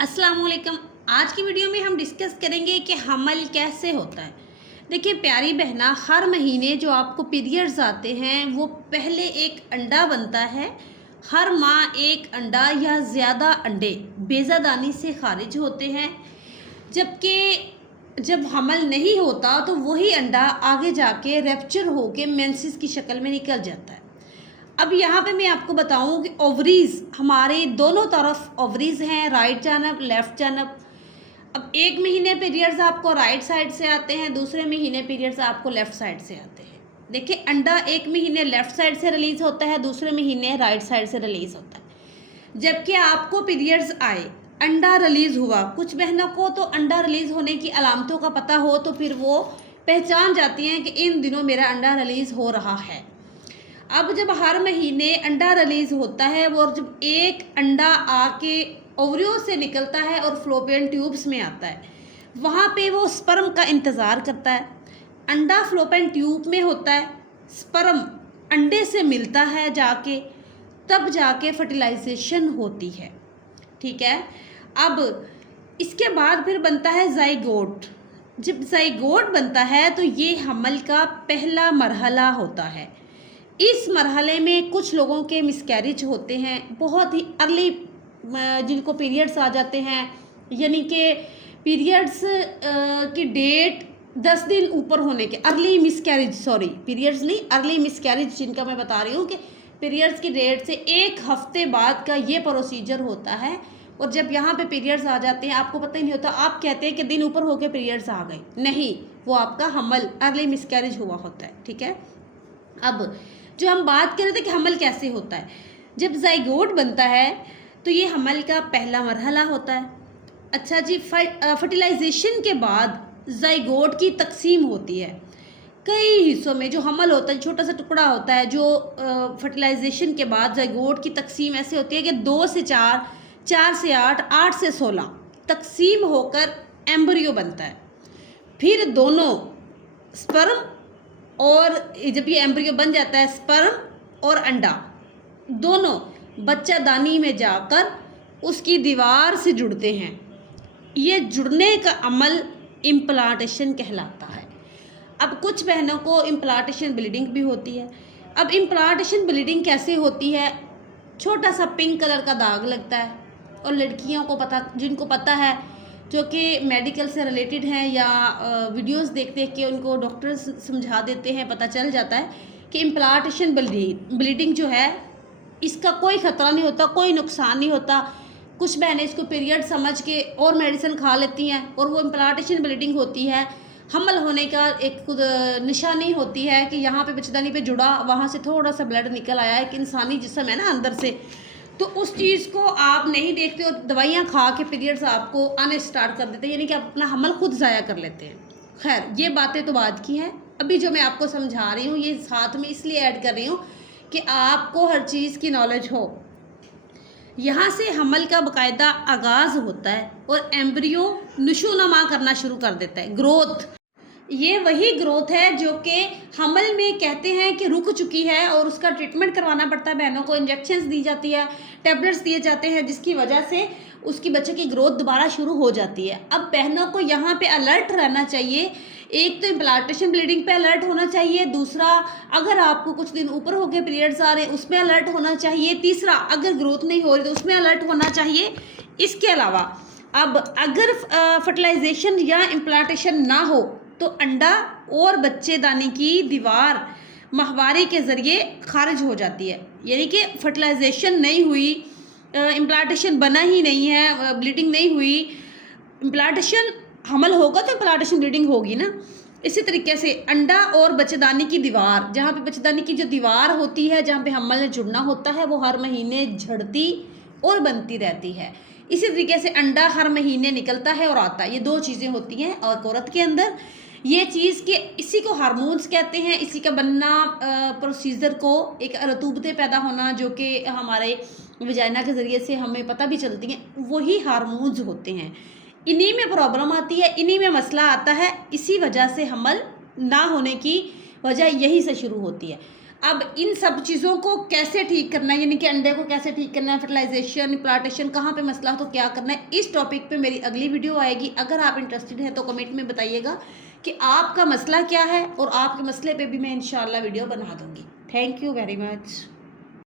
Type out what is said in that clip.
अस्सलाम वालेकुम। आज की वीडियो में हम डिस्कस करेंगे कि हमल कैसे होता है। देखिए प्यारी बहना, हर महीने जो आपको पीरियड्स आते हैं वो पहले एक अंडा बनता है। हर माह एक अंडा या ज़्यादा अंडे बेज़ादानी से खारिज होते हैं, जबकि जब हमल नहीं होता तो वही अंडा आगे जाके रैप्चर होके मेंसेस की शक्ल में निकल जाता है। अब यहाँ पे मैं आपको बताऊँ कि ओवरीज हमारे दोनों तरफ ओवरीज हैं, राइट जानब लेफ़्ट जानब। अब एक महीने पीरियड्स आपको राइट साइड से आते हैं, दूसरे महीने पीरियड्स आपको लेफ़्ट साइड से आते हैं। देखिए अंडा एक महीने लेफ़्ट साइड से रिलीज़ होता है, दूसरे महीने राइट साइड से रिलीज़ होता है। जबकि आपको पीरियड्स आए, अंडा रिलीज़ हुआ, कुछ बहनों को तो अंडा रिलीज़ होने की अलामतों का पता हो तो फिर वो पहचान जाती हैं कि इन दिनों मेरा अंडा रिलीज़ हो रहा है। अब जब हर महीने अंडा रिलीज़ होता है और जब एक अंडा आके ओवरियो से निकलता है और फ्लोपियन ट्यूब्स में आता है, वहाँ पे वो स्पर्म का इंतज़ार करता है। अंडा फ्लोपियन ट्यूब में होता है, स्पर्म अंडे से मिलता है जाके, तब जाके फर्टिलाइजेशन होती है। ठीक है। अब इसके बाद फिर बनता है ज़ाइगोट। जब ज़ाइगोट बनता है तो ये हमल का पहला मरहला होता है। इस मरहले में कुछ लोगों के मिसकैरेज होते हैं, बहुत ही अर्ली जिनको पीरियड्स आ जाते हैं, यानी कि पीरियड्स की डेट 10 दिन ऊपर होने के, अर्ली मिसकैरेज, सॉरी पीरियड्स नहीं, अर्ली मिसकैरेज जिनका मैं बता रही हूँ कि पीरियड्स की डेट से एक हफ्ते बाद का ये प्रोसीजर होता है। और जब यहाँ पे पीरियड्स आ जाते हैं आपको पता ही नहीं होता, आप कहते हैं कि दिन ऊपर होके पीरियड्स आ गए, नहीं, वो आपका हमल अर्ली मिसकैरेज हुआ होता है। ठीक है। अब जो हम बात कर रहे थे कि हमल कैसे होता है, जब ज़ाइगोट बनता है तो ये हमल का पहला मरहला होता है। अच्छा जी, फर्टिलाइजेशन के बाद ज़ाइगोट की तकसीम होती है कई हिस्सों में। जो हमल होता है, छोटा सा टुकड़ा होता है, जो फर्टिलाइजेशन के बाद ज़ाइगोट की तकसीम ऐसे होती है कि 2 से 4, 4 से 8, 8 से 16 तकसीम होकर एम्ब्रियो बनता है। फिर दोनों स्पर्म और जब ये एम्ब्रियो बन जाता है, स्पर्म और अंडा दोनों बच्चादानी में जाकर उसकी दीवार से जुड़ते हैं। ये जुड़ने का अमल इम्प्लांटेशन कहलाता है। अब कुछ बहनों को इम्प्लांटेशन ब्लीडिंग भी होती है। अब इम्प्लांटेशन ब्लीडिंग कैसे होती है, छोटा सा पिंक कलर का दाग लगता है, और लड़कियों को पता, जिनको पता है, जो कि मेडिकल से रिलेटेड हैं या वीडियोस देख देख के उनको डॉक्टर्स समझा देते हैं, पता चल जाता है कि इम्प्लांटेशन ब्लीडिंग जो है इसका कोई ख़तरा नहीं होता, कोई नुकसान नहीं होता। कुछ बहनें इसको पीरियड समझ के और मेडिसिन खा लेती हैं, और वो इम्प्लांटेशन ब्लीडिंग होती है, हमल होने का एक निशानी होती है कि यहाँ पे बच्चेदानी पे जुड़ा, वहाँ से थोड़ा सा ब्लड निकल आया, एक इंसानी जिस्म है ना अंदर से, तो उस चीज़ को आप नहीं देखते और दवाइयाँ खा के पीरियड्स आपको आने स्टार्ट कर देते हैं, यानी कि आप अपना हमल खुद ज़ाया कर लेते हैं। खैर ये बातें तो बाद की हैं, अभी जो मैं आपको समझा रही हूँ ये साथ में इसलिए ऐड कर रही हूँ कि आपको हर चीज़ की नॉलेज हो। यहाँ से हमल का बाकायदा आगाज़ होता है और एम्ब्रियो नशोनुमा करना शुरू कर देता है, ग्रोथ। ये वही ग्रोथ है जो कि हमल में कहते हैं कि रुक चुकी है, और उसका ट्रीटमेंट करवाना पड़ता है। बहनों को इंजेक्शंस दी जाती है, टैबलेट्स दिए जाते हैं, जिसकी वजह से उसकी बच्चे की ग्रोथ दोबारा शुरू हो जाती है। अब बहनों को यहाँ पे अलर्ट रहना चाहिए। एक तो इम्प्लांटेशन ब्लीडिंग पे अलर्ट होना चाहिए, दूसरा अगर आपको कुछ दिन ऊपर हो गए पीरियड्स आ रहे हैं उसमें अलर्ट होना चाहिए, तीसरा अगर ग्रोथ नहीं हो रही तो उसमें अलर्ट होना चाहिए। इसके अलावा अब अगर फर्टिलाइजेशन या इम्प्लांटेशन ना हो तो अंडा और बच्चेदानी की दीवार माहवारी के ज़रिए खारिज हो जाती है, यानी कि फर्टिलाइजेशन नहीं हुई, इम्प्लांटेशन बना ही नहीं है, ब्लीडिंग नहीं हुई। इम्प्लांटेशन हमल होगा तो इम्प्लांटेशन ब्लीडिंग होगी ना। इसी तरीके से अंडा और बच्चेदानी की दीवार, जहाँ पे बच्चेदानी की जो दीवार होती है, जहाँ पे हमल में जुड़ना होता है, वो हर महीने झड़ती और बनती रहती है। इसी तरीके से अंडा हर महीने निकलता है और आता है। ये दो चीज़ें होती हैं और औरत के अंदर ये चीज़ के, इसी को हार्मोन्स कहते हैं। इसी का बनना प्रोसीजर को एक रतूबतें पैदा होना जो कि हमारे वजाइना के ज़रिए से हमें पता भी चलती हैं, वही हार्मोन्स होते हैं। इन्हीं में प्रॉब्लम आती है, इन्हीं में मसला आता है, इसी वजह से हमल ना होने की वजह यही से शुरू होती है। अब इन सब चीज़ों को कैसे ठीक करना है, यानी कि अंडे को कैसे ठीक करना है, फर्टिलाइजेशन, प्लांटेशन, कहाँ पे मसला हो तो क्या करना है, इस टॉपिक पे मेरी अगली वीडियो आएगी। अगर आप इंटरेस्टेड हैं तो कमेंट में बताइएगा कि आपका मसला क्या है, और आपके मसले पे भी मैं इंशाल्लाह वीडियो बना दूँगी। Thank you very much.